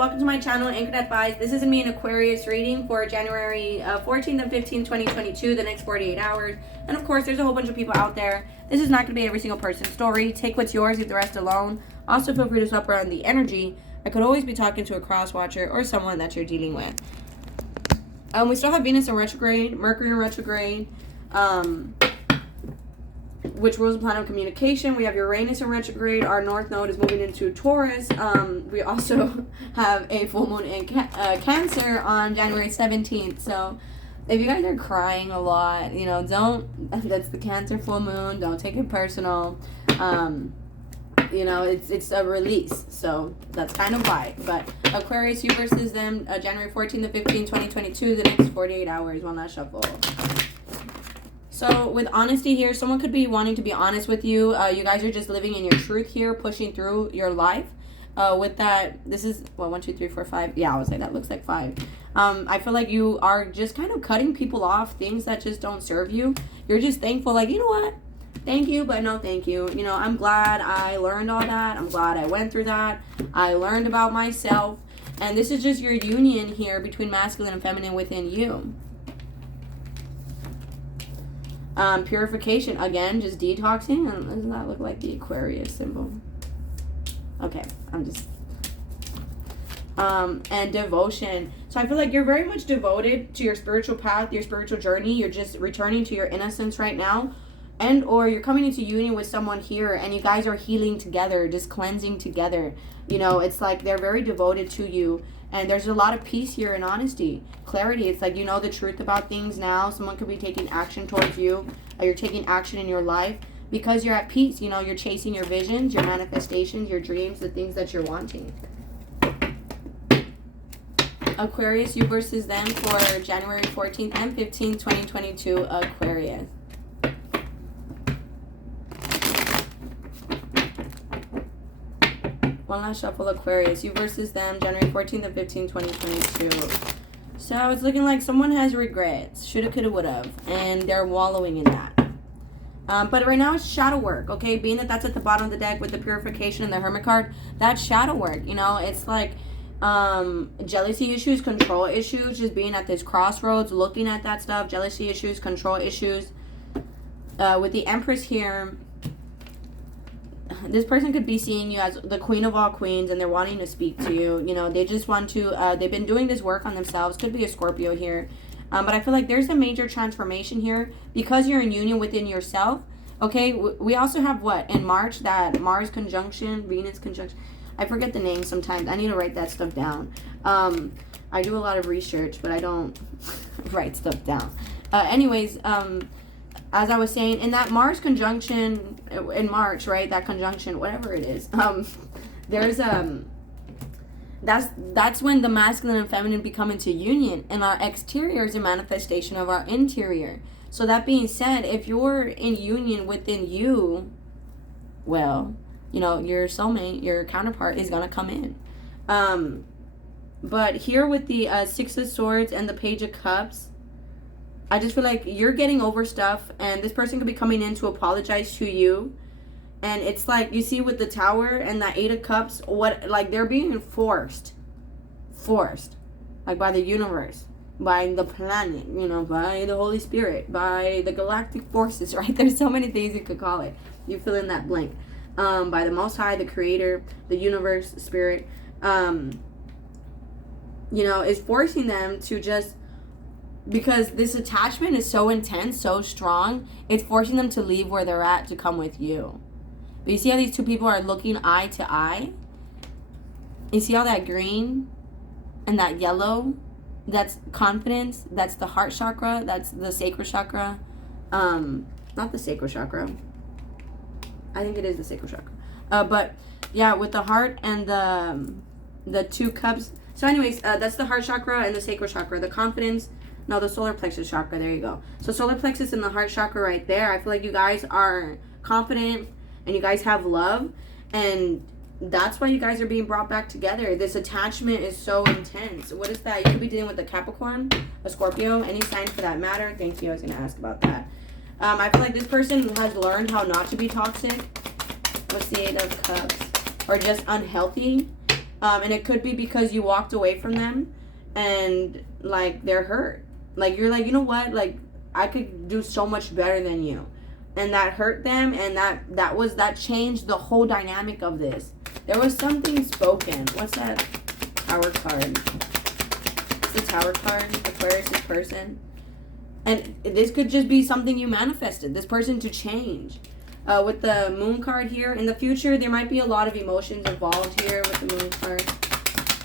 welcome to my channel, Anchored Advice. This is me, an Aquarius reading for January 14th and 15th, 2022, the next 48 hours. And of course, there's a whole bunch of people out there. This is not going to be every single person's story. Take what's yours, leave the rest alone. Also, feel free to swap around the energy. I could always be talking to a cross watcher or someone that you're dealing with. We still have Venus in retrograde, Mercury in retrograde, which rules the planet of communication. We have Uranus in retrograde. Our North Node is moving into Taurus. We also have a full moon in Cancer on January 17th. So if you guys are crying a lot, you know, that's the Cancer full moon. Don't take it personal. You know, it's a release. So that's kind of why. But Aquarius, you versus them, January 14th to 15th, 2022, the next 48 hours. One last shuffle. So with honesty here, someone could be wanting to be honest with you. You guys are just living in your truth here, pushing through your life. With that, this is, well, 1, 2, 3, 4, 5. Yeah, I would say that looks like 5. I feel like you are just kind of cutting people off, things that just don't serve you. You're just thankful, like, you know what? Thank you, but no thank you. You know, I'm glad I learned all that. I'm glad I went through that. I learned about myself. And this is just your union here between masculine and feminine within you. Purification, again, just detoxing. Doesn't that look like the Aquarius symbol? Okay, I'm just... and devotion. So I feel like you're very much devoted to your spiritual path, your spiritual journey. You're just returning to your innocence right now. And or you're coming into union with someone here and you guys are healing together, just cleansing together. You know, it's like they're very devoted to you. And there's a lot of peace here and honesty, clarity. It's like you know the truth about things now. Someone could be taking action towards you. Or you're taking action in your life because you're at peace. You know, you're chasing your visions, your manifestations, your dreams, the things that you're wanting. Aquarius, you versus them for January 14th and 15th, 2022, Aquarius. One last shuffle, Aquarius. You versus them, January 14th and 15th, 2022. So it's looking like someone has regrets. Shoulda, coulda, woulda. And they're wallowing in that. But right now it's shadow work, okay? Being that that's at the bottom of the deck with the purification and the hermit card, that's shadow work. You know, it's like jealousy issues, control issues, just being at this crossroads, looking at that stuff, jealousy issues, control issues. With the Empress here, this person could be seeing you as the queen of all queens and they're wanting to speak to you. You know, they just want to, they've been doing this work on themselves. Could be a Scorpio here. But I feel like there's a major transformation here because you're in union within yourself. Okay, we also have what? In March, that Mars conjunction, Venus conjunction. I forget the name sometimes. I need to write that stuff down. I do a lot of research, but I don't write stuff down. Anyways, as I was saying, in that Mars conjunction in March, right? That conjunction, whatever it is, there's that's when the masculine and feminine become into union, and our exterior is a manifestation of our interior. So that being said, if you're in union within you, well, you know, your soulmate, your counterpart is gonna come in. But here with the Six of Swords and the Page of Cups, I just feel like you're getting over stuff and this person could be coming in to apologize to you. And it's like, you see with the Tower and that 8 of Cups, what, like they're being forced, like by the universe, by the planet, you know, by the Holy Spirit, by the galactic forces, right? There's so many things you could call it. You fill in that blank. By the Most High, the Creator, the universe, Spirit, you know, is forcing them to just, because this attachment is so intense, so strong, it's forcing them to leave where they're at to come with you. But you see how these two people are looking eye to eye? You see how that green and that yellow, that's confidence, that's the heart chakra, that's the sacral chakra. Not the sacral chakra. I think it is the sacral chakra. But yeah, with the heart and the 2 cups. So anyways, that's the heart chakra and the sacral chakra. The confidence, no, the solar plexus chakra. There you go. So solar plexus and the heart chakra right there. I feel like you guys are confident and you guys have love. And that's why you guys are being brought back together. This attachment is so intense. What is that? You could be dealing with a Capricorn, a Scorpio, any sign for that matter. Thank you. I was going to ask about that. I feel like this person has learned how not to be toxic. What's the 8 of Cups? Or just unhealthy. And it could be because you walked away from them and like they're hurt. Like you're like, you know what, like I could do so much better than you, and that hurt them, and that changed the whole dynamic of this. There was something spoken. What's that Tower card? It's the Tower card. Aquarius' person. And this could just be something you manifested. This person to change. With the Moon card here, in the future, there might be a lot of emotions involved here with the Moon card.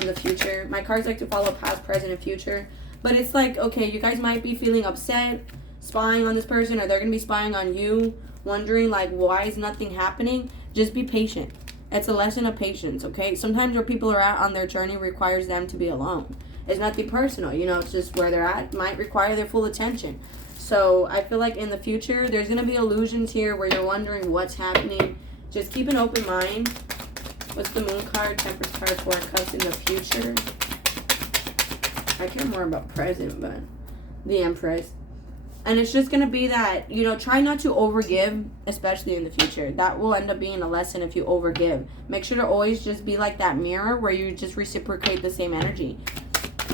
In the future. My cards like to follow past, present, and future. But it's like, okay, you guys might be feeling upset, spying on this person, or they're going to be spying on you, wondering, like, why is nothing happening? Just be patient. It's a lesson of patience, okay? Sometimes where people are at on their journey requires them to be alone. It's nothing personal, you know, it's just where they're at might require their full attention. So I feel like in the future, there's going to be illusions here where you're wondering what's happening. Just keep an open mind. What's the Moon card, Temperance card, Four of Cups in the future? I care more about present, but the Empress. And it's just going to be that, you know, try not to overgive, especially in the future. That will end up being a lesson if you overgive. Make sure to always just be like that mirror where you just reciprocate the same energy.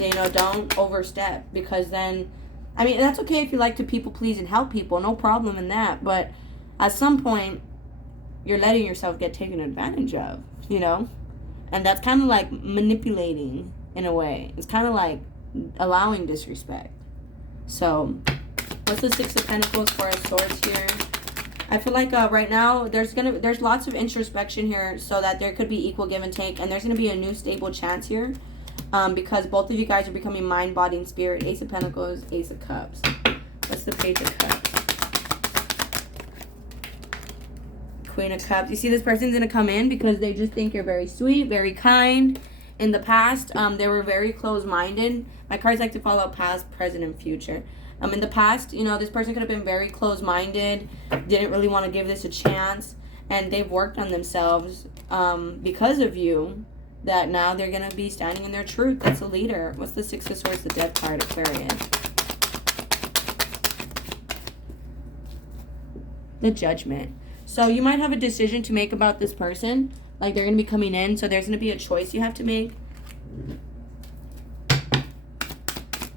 You know, don't overstep, because then, I mean, that's okay if you like to people please and help people. No problem in that. But at some point, you're letting yourself get taken advantage of, you know? And that's kind of like manipulating in a way. It's kind of like allowing disrespect. So, what's the Six of Pentacles, Four of Swords here? I feel like right now there's lots of introspection here, so that there could be equal give and take, and there's gonna be a new stable chance here, because both of you guys are becoming mind, body, and spirit. Ace of Pentacles, Ace of Cups. What's the Page of Cups? Queen of Cups. You see, this person's gonna come in because they just think you're very sweet, very kind. In the past, they were very close-minded. My cards like to follow past, present, and future. In the past, you know, this person could have been very close-minded, didn't really want to give this a chance, and they've worked on themselves because of you, that now they're going to be standing in their truth. That's a leader. What's the Six of Swords, the Death card, Aquarius? The Judgment. So you might have a decision to make about this person. Like, they're going to be coming in, so there's going to be a choice you have to make.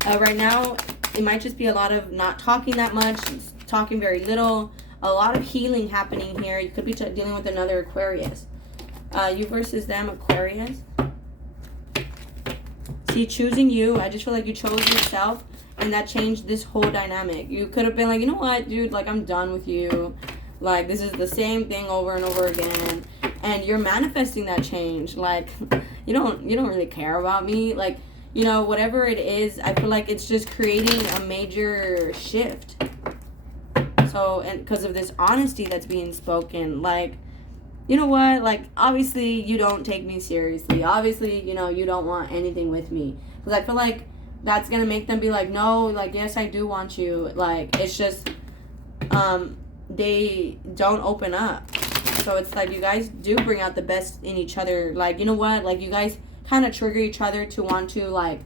Right now, it might just be a lot of not talking that much, talking very little, a lot of healing happening here. You could be dealing with another Aquarius. You versus them, Aquarius. See, choosing you, I just feel like you chose yourself, and that changed this whole dynamic. You could have been like, you know what, dude, like, I'm done with you. Like, this is the same thing over and over again. And you're manifesting that change. Like, you don't really care about me. Like, you know, whatever it is, I feel like it's just creating a major shift. So, and because of this honesty that's being spoken, like, you know what, like, obviously you don't take me seriously. Obviously, you know, you don't want anything with me. Because I feel like that's going to make them be like, no, like, yes, I do want you. Like, it's just, they don't open up. So it's like you guys do bring out the best in each other. Like, you know what, like, you guys kind of trigger each other to want to, like,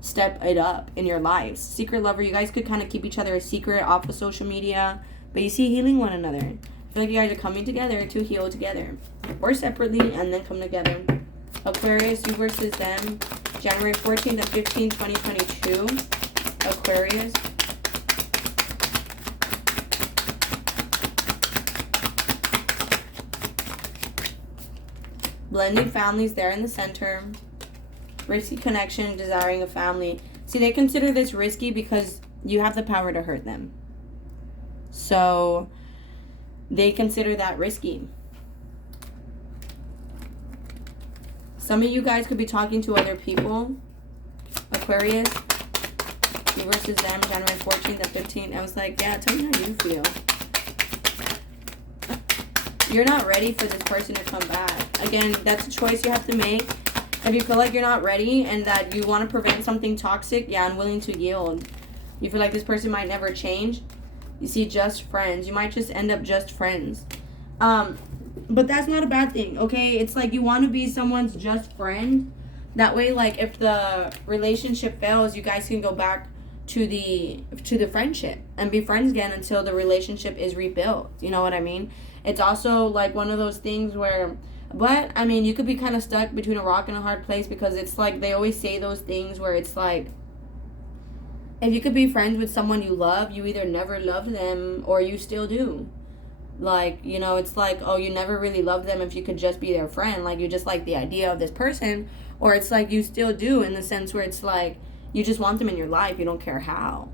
step it up in your lives. Secret lover, you guys could kind of keep each other a secret off of social media, but you see, healing one another. I feel like you guys are coming together to heal together, or separately and then come together. Aquarius, you versus them, January 14th and 15th, 2022. Aquarius. Blending families there in the center. Risky connection, desiring a family. See, they consider this risky because you have the power to hurt them. So they consider that risky. Some of you guys could be talking to other people. Aquarius, you versus them, January 14th and 15th. I was like, yeah, tell me how you feel. You're not ready for this person to come back. Again, that's a choice you have to make. If you feel like you're not ready and that you want to prevent something toxic, yeah, unwilling to yield. You feel like this person might never change. You see, just friends. You might just end up just friends. But that's not a bad thing, okay? It's like you want to be someone's just friend. That way, like, if the relationship fails, you guys can go back to the friendship and be friends again until the relationship is rebuilt. You know what I mean? It's also like one of those things where But, I mean, you could be kind of stuck between a rock and a hard place, because it's like they always say those things where it's like, if you could be friends with someone you love, you either never loved them or you still do. Like, you know, it's like, oh, you never really loved them if you could just be their friend. Like, you just like the idea of this person. Or it's like you still do, in the sense where it's like you just want them in your life. You don't care how.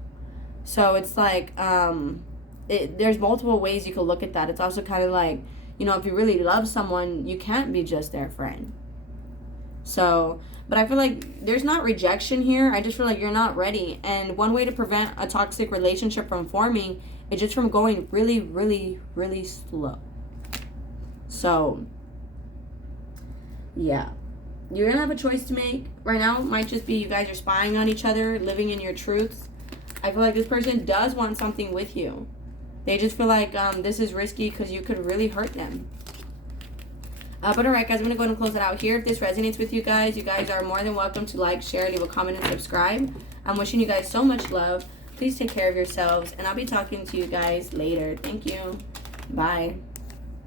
So it's like, there's multiple ways you could look at that. It's also kind of like, you know, if you really love someone, you can't be just their friend. So, but I feel like there's not rejection here. I just feel like you're not ready. And one way to prevent a toxic relationship from forming is just from going really, really, really slow. So, yeah. You're going to have a choice to make. Right now, it might just be you guys are spying on each other, living in your truths. I feel like this person does want something with you. They just feel like this is risky because you could really hurt them. But alright, guys, I'm going to go ahead and close it out here. If this resonates with you guys are more than welcome to like, share, leave a comment, and subscribe. I'm wishing you guys so much love. Please take care of yourselves, and I'll be talking to you guys later. Thank you. Bye.